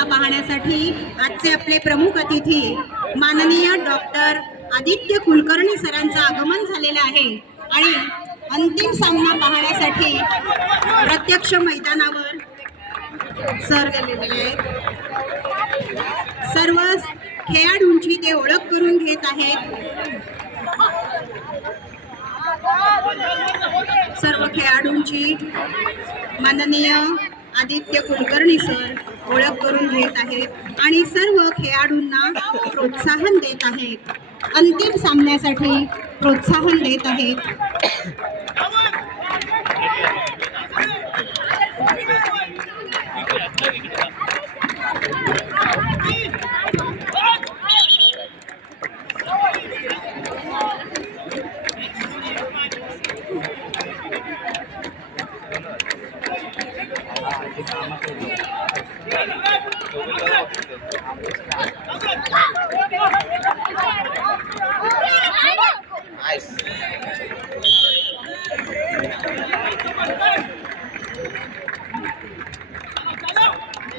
सामना पाहण्यासाठी आजचे आपले प्रमुख अतिथी माननीय डॉक्टर आदित्य कुलकर्णी सरांचं आगमन झालेलं आहे आणि अंतिम सामना पाहण्यासाठी प्रत्यक्ष मैदानावर सर गेलेले आहेत। सर्व खेळाडूंची ते ओळख करून घेत आहेत। सर्व खेळाडूंची माननीय आदित्य कुलकर्णी सर ओळख करून घेत आहेत आणि सर्व खेळाडूंना प्रोत्साहन देत आहेत, अंतिम सामन्यासाठी प्रोत्साहन देत आहेत।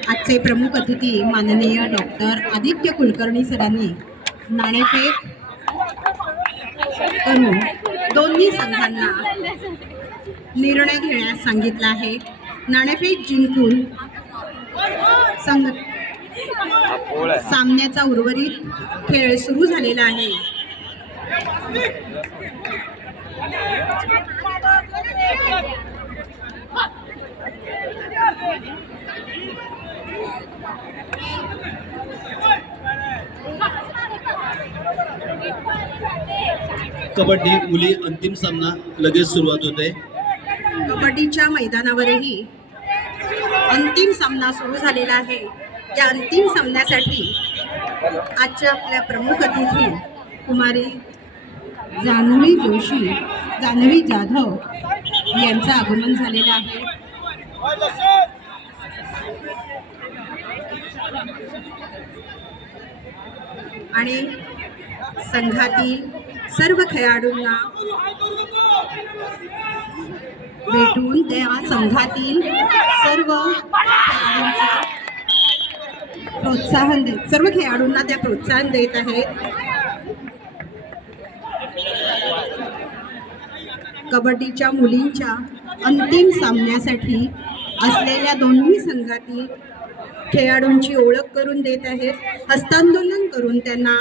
आजचे प्रमुख अतिथी माननीय डॉक्टर आदित्य कुलकर्णी सरांनी नाणेफेक करून दोन्ही संघांना निर्णय घेण्यास सांगितला आहे। नाणेफेक जिंकून संघ सामन्याचा उर्वरित खेळ सुरू झालेला आहे। कबड्डी मुली अंतिम सामना लगेच सुरुवात होते। कबड्डीच्या मैदानावरही अंतिम सामना सुरू झालेला आहे। या अंतिम सामन्यासाठी आजच्या आपल्या प्रमुख अतिथी कुमारी जान्हवी जाधव यांचं आगमन झालेलं आहे। आणि संघातील सर्व खेळाडूंना भेटून त्या संघातील सर्व खेळाडूंना त्या प्रोत्साहन देत आहेत। कबड्डीच्या मुलींच्या अंतिम सामन्यासाठी असलेल्या दोन्ही संघातील खेळाडूंची ओळख करून देत आहेत, हस्तांदोलन करून त्यांना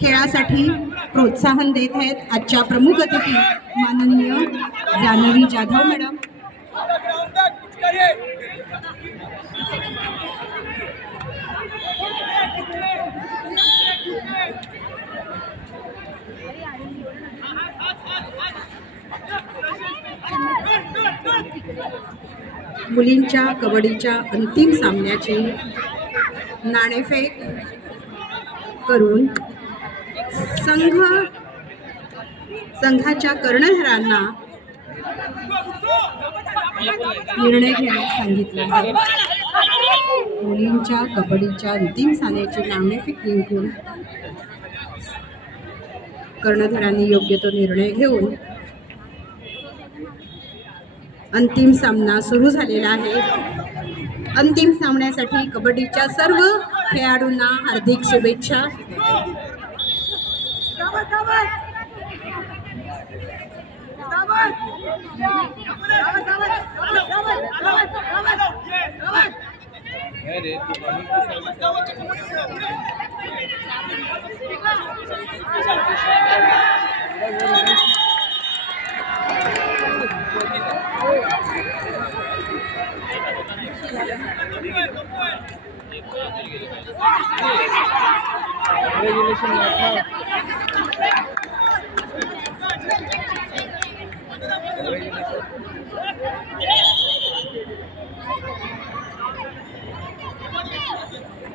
खेळासाठी प्रोत्साहन देत आहेत। आजच्या प्रमुख अतिथी माननीय जान्हवी जाधव मॅडम। मुलींच्या कबड्डीच्या अंतिम सामन्याची नाणेफेक करून संघाच्या कर्णधारांना निर्णय घेण्यास सांगितला आहे। मुलींच्या कबड्डीच्या अंतिम सामन्याची नाणेफेक जिंकून कर्णधारांनी योग्य तो निर्णय घेऊन अंतिम सामना सुरू झालेला आहे। अंतिम सामन्यासाठी कबड्डीच्या सर्व खेळाडूंना हार्दिक शुभेच्छा।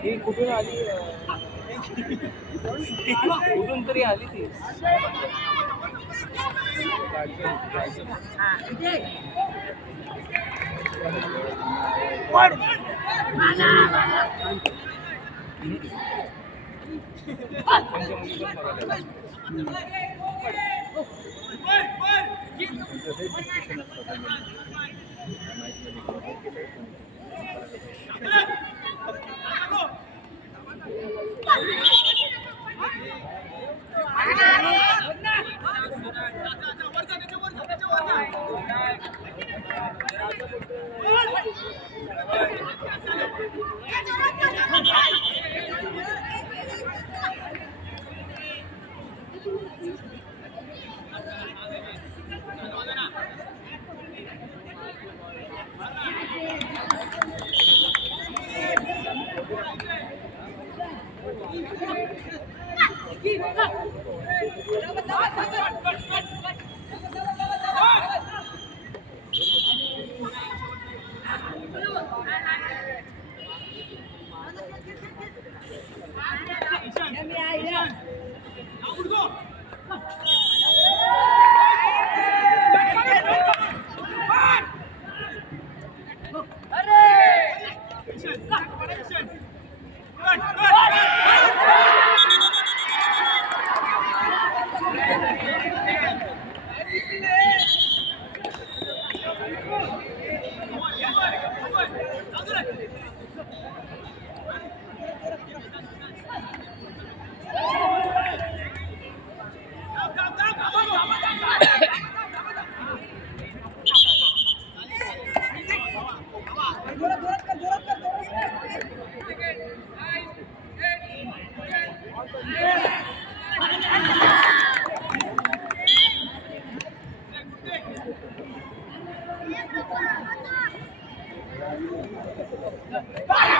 ही कुठून आली? कुठून तरी आली ती। डिस्कशन असतं Bye.